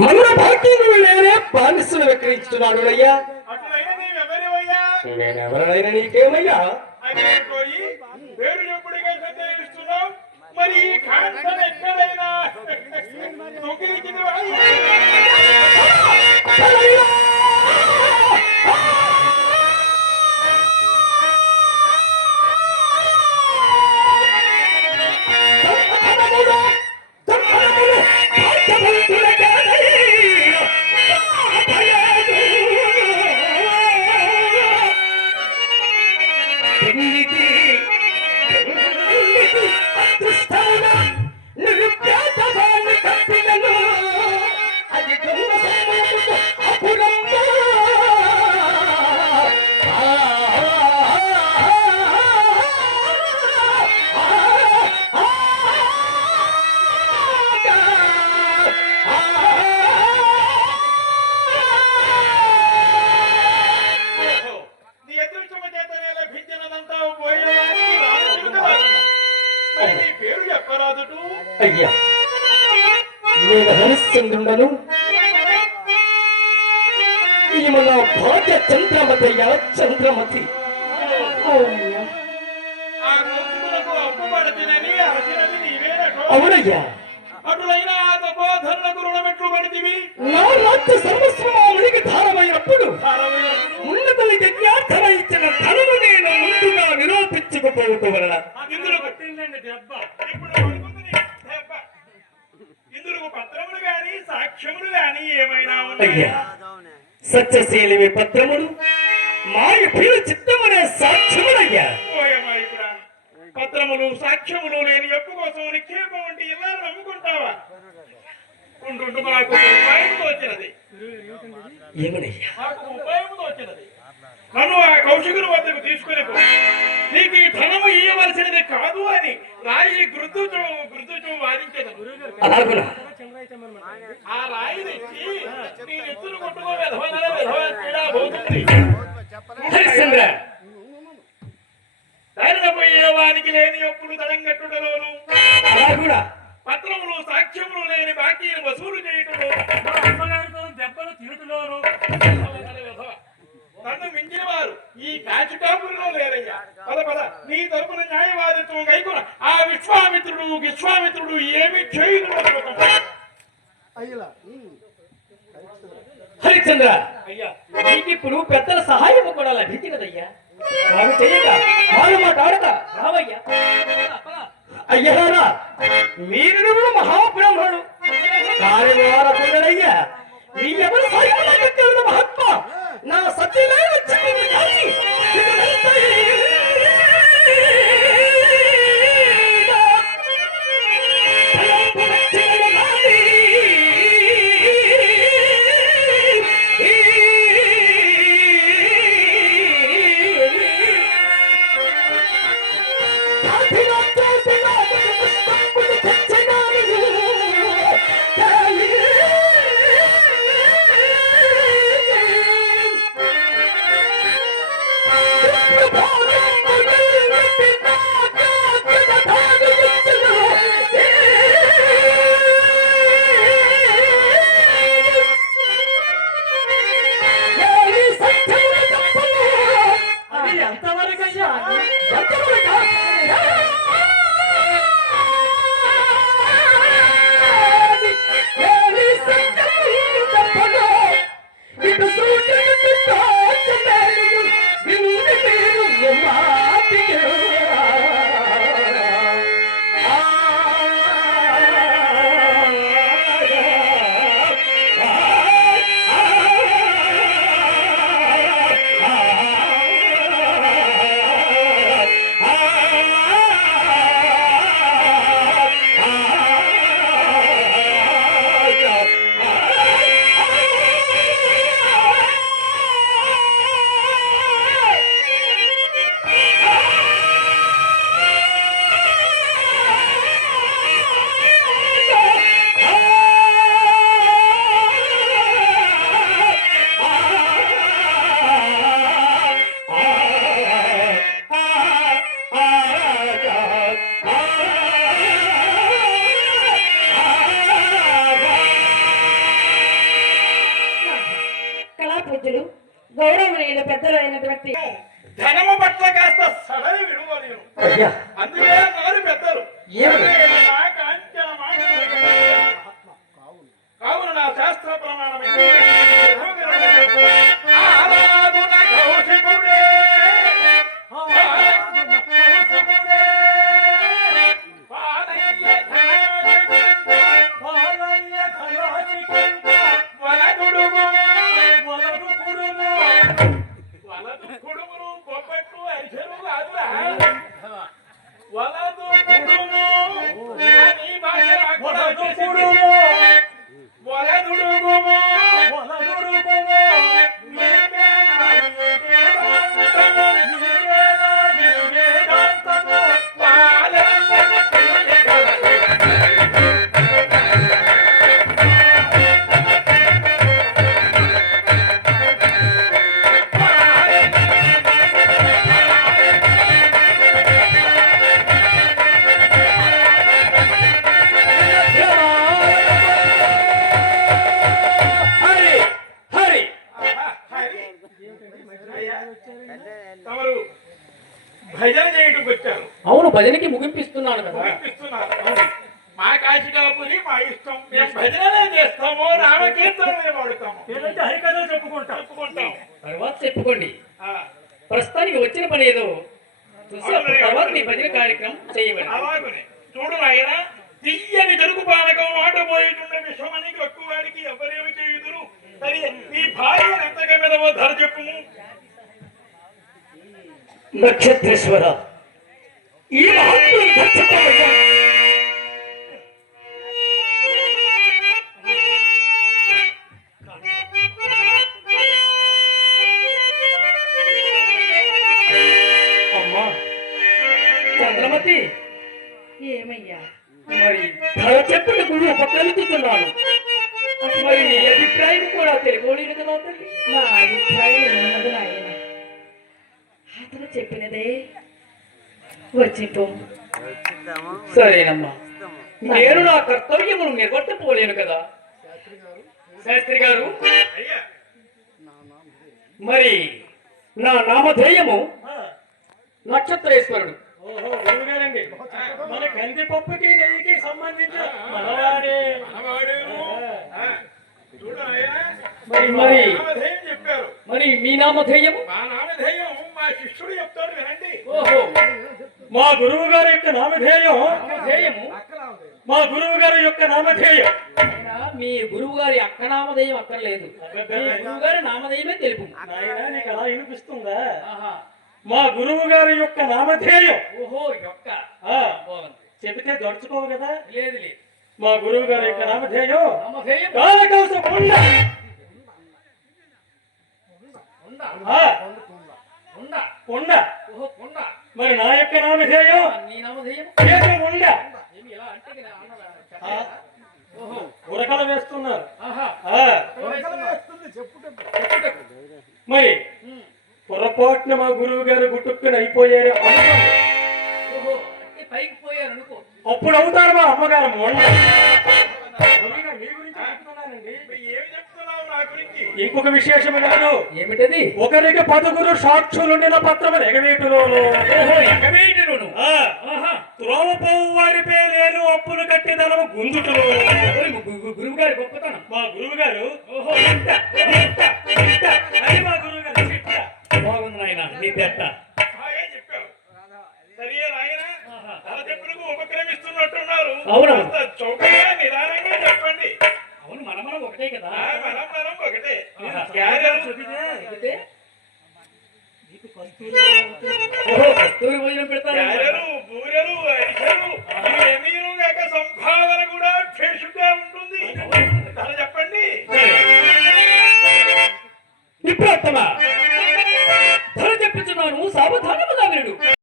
మన భాగ్యములు నేనే బానిసలు విక్రయిస్తున్నాడు అయ్యా. నేను ఎవరైనా నీకేమయ్యా? పేరు ఎప్పుడుగా సందేహిస్తున్నావు? మరి కాంచన ఎక్కడైనా అయ్యా, నేను హరిశ్చంద్రుడను. ఈమె నా భాగ్య చంద్రమతి అయ్యా, చంద్రమతి. అవునయ్యా, నా రాజ్య సర్వస్వమునికి ధారమైనప్పుడు ఉన్నతలు యజ్ఞార్థన ఇచ్చిన ధనము నేను ముందుగా నిరూపించుకుపోవటం వలన పత్రములు గాని సాక్ష్యములు గాని ఏమైనా అయ్యా, సత్యశీలిమి పత్రములు మాయ ప్రియ చిత్తమనే సాక్ష్యములయ్యా. పత్రములు సాక్ష్యములు లేని ఎప్పు కోసం నిక్షేపం వంటి ఇల్లాలను నమ్ముకుంటావా? ఉంటుంటూ మాకు ఉపాయంతో వచ్చినది. ఏమనయ్యా? మాకు ఉపాయంతో వచ్చినది. నన్ను ఆ కౌశికుని వద్దకు తీసుకుని నీకు ఈ ధనము ఇయ్యవలసినది కాదు అని రాయి గుర్తుచూ వాదించేది. ఆ రాయి తెచ్చి నీ ఎత్తులు కొట్టుకో విధవతుంది. దారిపోయేవానికి లేని ఒప్పులు తడంగట్టుడలోను, పత్రములు సాక్ష్యములు లేని బాకీని వసూలు చేయటంలో, దెబ్బలు తిరుగులోను నన్ను మించిన వారు ఈ కాచికాపురిలో లేరయ్యా. పద పద, నీ తరపున న్యాయవాదిత్వం కైకున ఆ విశ్వామిత్రుడు ఏమి చేయను. హరిశ్చంద్ర అయ్యా, నీకు ఇప్పుడు పెద్దల సహాయం కూడా లభించి కదయ్యా. వారు చేయక వారు మాట్లాడక రావయ్యా. అయ్యారా, మీరు మహాబ్రాహ్మణుడు కార్యవారకుడయ్యా. మీ ఎవరు సాయం మహాత్మ నా సత్యమే వచ్చింది కానీ పూజ్యులు గౌరవనీయులు పెద్దలు అయినటువంటి ధనము పట్ల కాస్త సడలి విడువ నేను. అయ్యా అందుకే అన్నారు పెద్దలు ఏమని? కావున నా శాస్త్ర ప్రమాణమైన ఆరాధన కౌశికుడే, ఆరాధన కౌశికుడే, పాలయ్య ధనాధికంత, వలదుడుగు, వలదు కుడుములు బొబ్బట్లు అరిసెలు కాదురా, వలదు కుడుము అని భాష నాకు కూడా వచ్చేసింది. వలదుడుగుము, వలదుడుగుము, హరి హరి తమరు భజన చేయడానికి వచ్చారు, అవును భజనకి ముగింపిస్తున్నాను కదా. పంపిస్తున్నారు. మా కాశికాపురి మా ఇష్టం, మేము భజనలే చేస్తాము, రామకీర్తనలే పాడుతాము, లేదంటే హరికథలు చెప్పుకుంటాం. చెప్పుకుంటాం. తర్వాత చెప్పుకోండి. ఆ, ప్రస్తుతానికి వచ్చిన పని ఏదో చూసి అప్పుడు తర్వాత నీ భజన కార్యక్రమం చేయమని. అలాగనే చూడు ఆయన తీయని జరుగు పానకం ఆటపోయేటున్న విషమని ఎక్కువాడికి ఎవరేమి చేయుదురు. సరే నీ భార్య ఎంతగా మీదవో ధర చెప్పుము. నక్షత్రేశ్వర ఈ మహాత్ముని దర్శకమయ్యా. అమ్మా చంద్రమతి, ఏమయ్యా మరి ధర చెప్పిన గురువు పక్కలుతున్నాను. మరి నీ అభిప్రాయం కూడా తెలుసుకోలేదు కదా తల్లి. నా అభిప్రాయం ఉన్నది నాయన, అతను చెప్పినదే వచ్చిపో. సరేనమ్మా, నేను నా కర్తవ్యమును నిర్వర్తిపోలేను కదా. శాస్త్రి గారు, అయ్యా మరి నా నామధేయము నక్షత్రేశ్వరుడు. ఓహో గురువుగారండి, మన కందిపప్పుకి నెయ్యికి సంబంధించిన మనవాడే. మనవాడేను. ఆ, చూడు ఆయన మరి నామధేయం చెప్పారు. మరి మీ నామధేయము? మా నామధేయం మా శిష్యుడు చెప్తాడు వినండి. ఓహో మా గురువు గారి యొక్క నామధేయం, నామధేయము మా గురువు గారి యొక్క నామధేయం. అయినా మీ గురువు గారి అక్క నామధేయం అక్కర్లేదు. మీ గురువు గారి నామధేయమే తెలుపు. నాయనా నీకు అలా వినిపిస్తుందా? ఆహా. మా గురువు గారి యొక్క నామధేయం. ఓహో యొక్క ఆ, బాగుంది. చెబితే దడుచుకోవు కదా. లేదు లేదు, మా గురువు గారి యొక్క నామధేయం నామధేయం కాళకౌస కొండ. ఉందా ఆ, ఉందా. కొండ. ఓహో కొండ. మరి నా యొక్క నామధేయం నీ నామధేయం ఏక ఉండ. ఏమి ఎలా అంటే నేను అన్నదా? ఆ, ఓహో ఉరకలు వేస్తున్నారు. ఆహా. ఆ, చెప్పుటకు. మరి పొరపాటున మా గురువు గారు గుట్టుక్కుని అయిపోయారు అనుకోండి, ఓహో అంటే పైకి పోయారు అనుకో. అప్పుడు అవుతారు మా అమ్మగారు మొండ. గురువుగారు, మీ గురించి చెప్తున్నానండి. ఇప్పుడు ఏమి చెప్తున్నావు నా గురించి? ఇంకొక విశేషం కాదు, ఏమిటది? ఒకరికి 10 సాక్షులుండిన పత్రము ఎగవేటులో ఓహో ఎక్కవేటరును. ఆహా. త్రోవపోవు వారి పేలేను అప్పులు కట్టి ధనము గుంజుటలో. గురువు గారి గొప్పతనం. మా గురువు గారు ఓహో ఇంత అది మా గురువు గారు చిట్ట. బాగుంది నాయన నీ తెట్ట. బాగా చెప్పావు. సరే నాయన ధర చెప్పులకు ఉపక్రమిస్తున్నట్టున్నారు. అవునవును. కాస్త చౌకగా నిదానంగా చెప్పండి. అవును మనం ఒకటే కదా. మనం ఒకటే. ఆహా. క్యారియర్ చెబితే ఓహో కస్తూరి భోజనం పెడతారు. క్యారియరు, బూరెలు, అరిసెలు, ఇవేమీను కాక సంభావన కూడా భేషుగా ఉంటుంది. ధర చెప్పండి. ఇప్పుడు అర్థమా? ధర చెప్తున్నాను, సావధానముగా వినుడు.